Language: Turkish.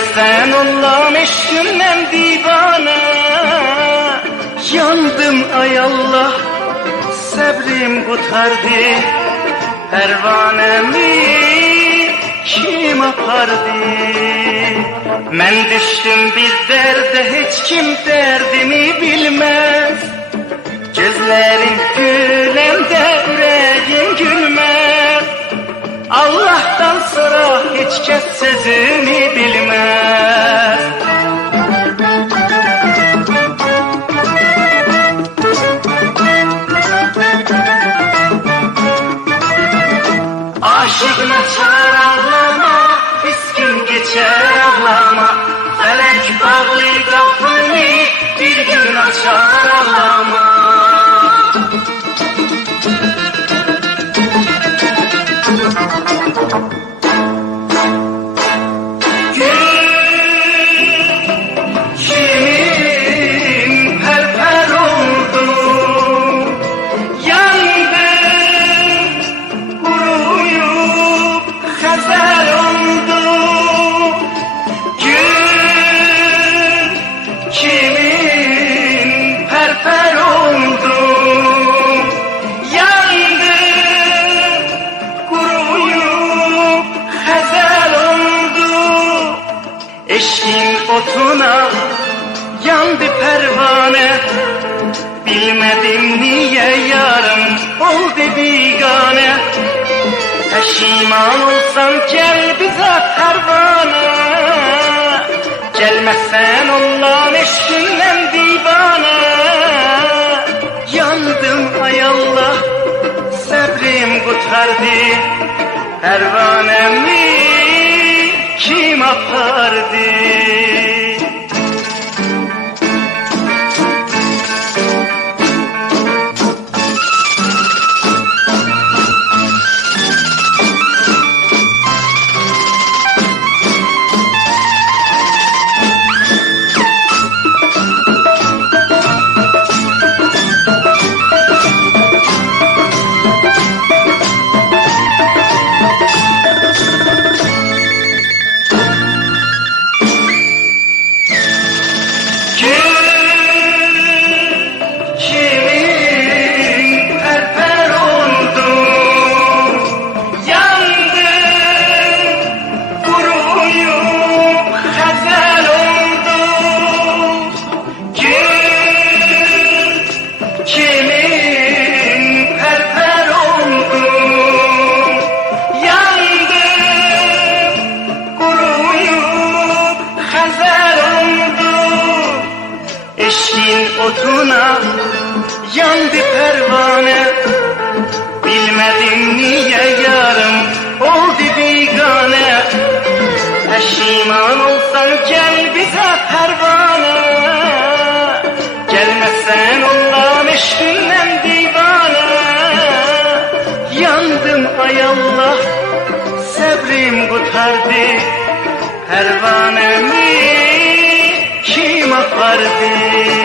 Gelmesen Allah'ım eşkimden divane. Yandım ay Allah, sabrim kurtardı. Pervanemi kim apardı? Ben düştüm bir derde, hiç kim derdimi bilmez. Gözlerim gülemde yüreğim gülmez. Allah'tan sonra hiç kes sözümü bilmez. Aşık açar ağlama, miskin geçer ağlama. Felek bağlı kapını bir gün açar ağlama. Eşkin otuna yandı pervane. Bilmedim niye yarım oldu bigane. Peşiman olsam gel bize pervane. Gelmezsen Allah'ın eşkinden divane. Yandım ay Allah, sabrim kurtardı. Pervanemi kim apardı? Eşkin otuna yandı pervane. Bilmedim niye yarım oldu bigane. Peşiman olsan gel bize pervane. Gelmezsen Allah'ın eşkinden divane. Yandım ay Allah, sabrim kurtardı. Pervanemi kim apardı?